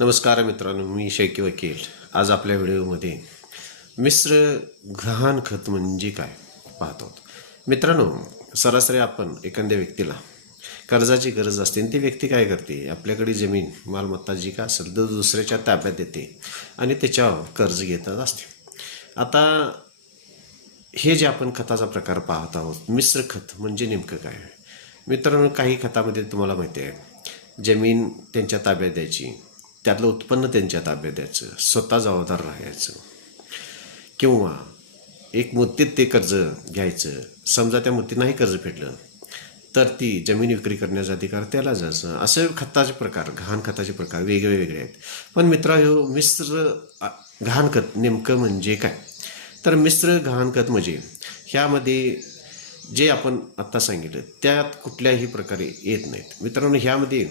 नमस्कार मित्रांनो मी शैकी वकील. आज आपल्या व्हिडिओमध्ये मिश्र गहाण खत म्हणजे काय पाहत आहोत. मित्रांनो सरासरी आपण एखाद्या व्यक्तीला कर्जाची गरज असते आणि ती व्यक्ती काय करते? आपल्याकडे जमीन मालमत्ता जी का असेल तर दुसऱ्याच्या ताब्यात देते आणि त्याच्यावर कर्ज घेतात असते. आता हे जे आपण खताचा प्रकार पाहत आहोत मिश्र खत म्हणजे नेमकं काय? मित्रांनो काही खतामध्ये तुम्हाला माहिती आहे. जमीन त्यांच्या ताब्यात द्यायची त्यातलं उत्पन्न त्यांच्या ताब्यात द्यायचं स्वतः जबाबदार राहायचं. किंवा एक मुद्दीत ते कर्ज घ्यायचं समजा त्या मुत्तींनाही कर्ज फेडलं तर ती जमीन विक्री करण्याचा अधिकार त्याला जायचं. असे खताचे प्रकार घाण खताचे प्रकार वेगळे वेगळे आहेत. पण मित्रा हो मिश्र घाणखत घाण खत नेमकं म्हणजे काय? तर मिश्र घाणखत खत म्हणजे ह्यामध्ये जे आपण आत्ता सांगितलं त्यात कुठल्याही प्रकारे येत नाहीत. मित्रांनो ह्यामध्ये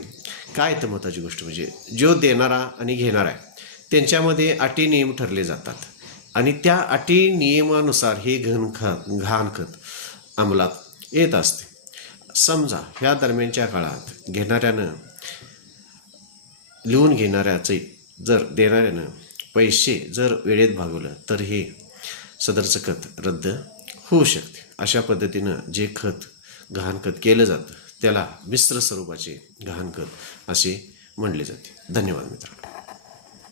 काय तर महत्त्वाची गोष्ट म्हणजे जो देणारा आणि घेणारा आहे त्यांच्यामध्ये अटी नियम ठरले जातात. आणि त्या अटी नियमानुसार हे घन खत अंमलात येत असते. समजा ह्या दरम्यानच्या काळात घेणाऱ्यानं लिहून घेणाऱ्याचे जर देणाऱ्यानं पैसे जर वेळेत भागवलं तर हे सदरचं खत रद्द होऊ शकते. अशा पद्धतीनं जे खत गहाणखत केलं जातं त्याला मिश्र स्वरूपाचे गहाणखत असे म्हणले जाते. धन्यवाद मित्रांनो.